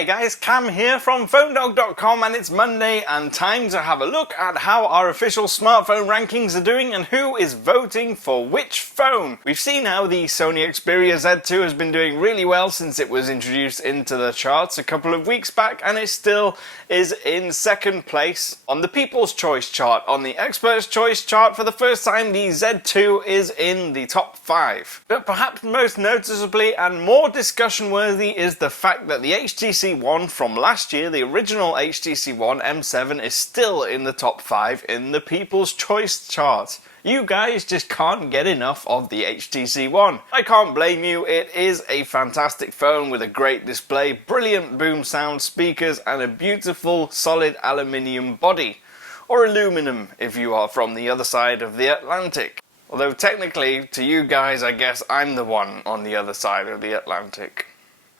Hey guys, Cam here from PhoneDog.com, and it's Monday and time to have a look at how our official smartphone rankings are doing and who is voting for which phone. We've seen how the Sony Xperia Z2 has been doing really well since it was introduced into the charts a couple of weeks back, and it still is in second place on the People's Choice chart. On the Experts' Choice chart, for the first time, the Z2 is in the top 5. But perhaps most noticeably and more discussion worthy is the fact that the HTC One from last year, the original HTC One M7, is still in the top 5 in the People's Choice chart. You guys just can't get enough of the HTC One. I can't blame you. It is a fantastic phone with a great display, brilliant boom sound speakers, and a beautiful solid aluminium body. Or aluminum if you are from the other side of the Atlantic. Although technically, to you guys, I guess I'm the one on the other side of the Atlantic.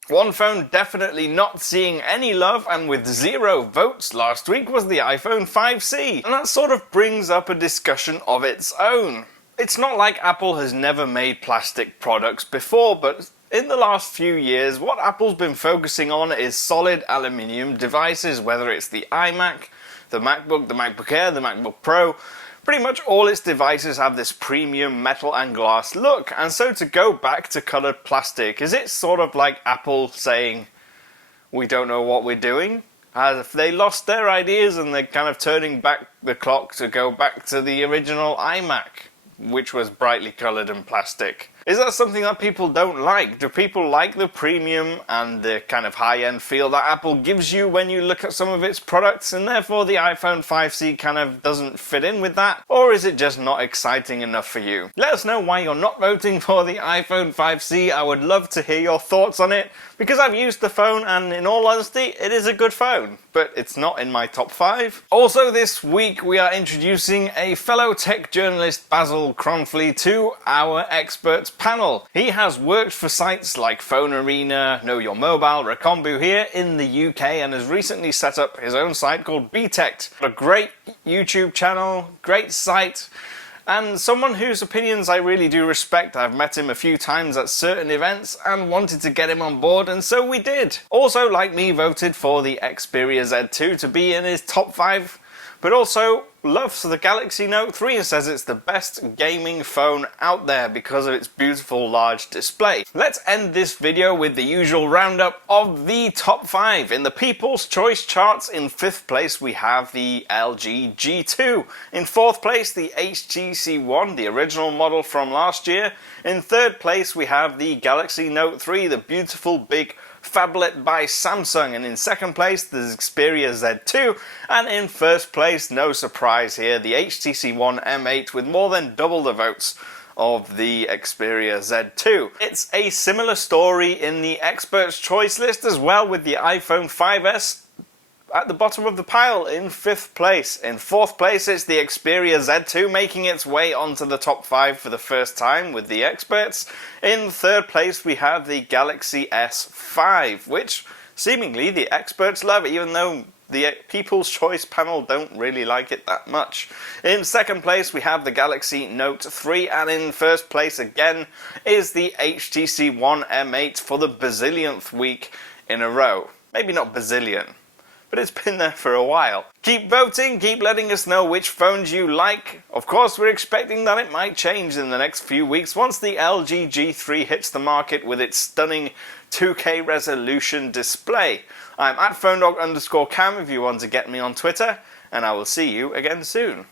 One phone definitely not seeing any love and with 0 votes last week was the iPhone 5C, and that sort of brings up a discussion of its own. It's not like Apple has never made plastic products before, but in the last few years what Apple's been focusing on is solid aluminium devices, whether it's the iMac, the MacBook, the MacBook Air, the MacBook Pro. Pretty much all its devices have this premium metal and glass look, and so to go back to coloured plastic, is it sort of like Apple saying, we don't know what we're doing? Have they lost their ideas and they're kind of turning back the clock to go back to the original iMac, which was brightly coloured and plastic? Is that something that people don't like? Do people like the premium and the kind of high-end feel that Apple gives you when you look at some of its products, and therefore the iPhone 5C kind of doesn't fit in with that? Or is it just not exciting enough for you? Let us know why you're not voting for the iPhone 5C. I would love to hear your thoughts on it, because I've used the phone and in all honesty it is a good phone, but it's not in my top 5. Also this week we are introducing a fellow tech journalist, Basil Kronfli, to our experts panel. He has worked for sites like Phone Arena, Know Your Mobile, Recombu here in the UK, and has recently set up his own site called Btekt. A great YouTube channel, great site, and someone whose opinions I really do respect. I've met him a few times at certain events and wanted to get him on board, and so we did. Also, like me, voted for the Xperia Z2 to be in his top 5, but also loves the Galaxy Note 3 and says it's the best gaming phone out there because of its beautiful large display. Let's end this video with the usual roundup of the top 5. In the People's Choice charts, in 5th place we have the LG G2. In 4th place the HTC One, the original model from last year. In 3rd place we have the Galaxy Note 3, the beautiful big phablet by Samsung, and in 2nd place the Xperia Z2, and in 1st place, no surprise here, the HTC One M8 with more than double the votes of the Xperia Z2. It's a similar story in the Experts' Choice list as well, with the iPhone 5S at the bottom of the pile in 5th place. In 4th place it's the Xperia Z2 making its way onto the top 5 for the first time with the experts. In 3rd place we have the Galaxy S5, which seemingly the experts love, even though the People's Choice panel don't really like it that much. In 2nd place we have the Galaxy Note 3, and in 1st place again is the HTC One M8 for the bazillionth week in a row. Maybe not bazillion, but it's been there for a while. Keep voting, keep letting us know which phones you like. Of course, we're expecting that it might change in the next few weeks once the LG G3 hits the market with its stunning 2K resolution display. I'm at PhoneDog_Cam if you want to get me on Twitter, and I will see you again soon.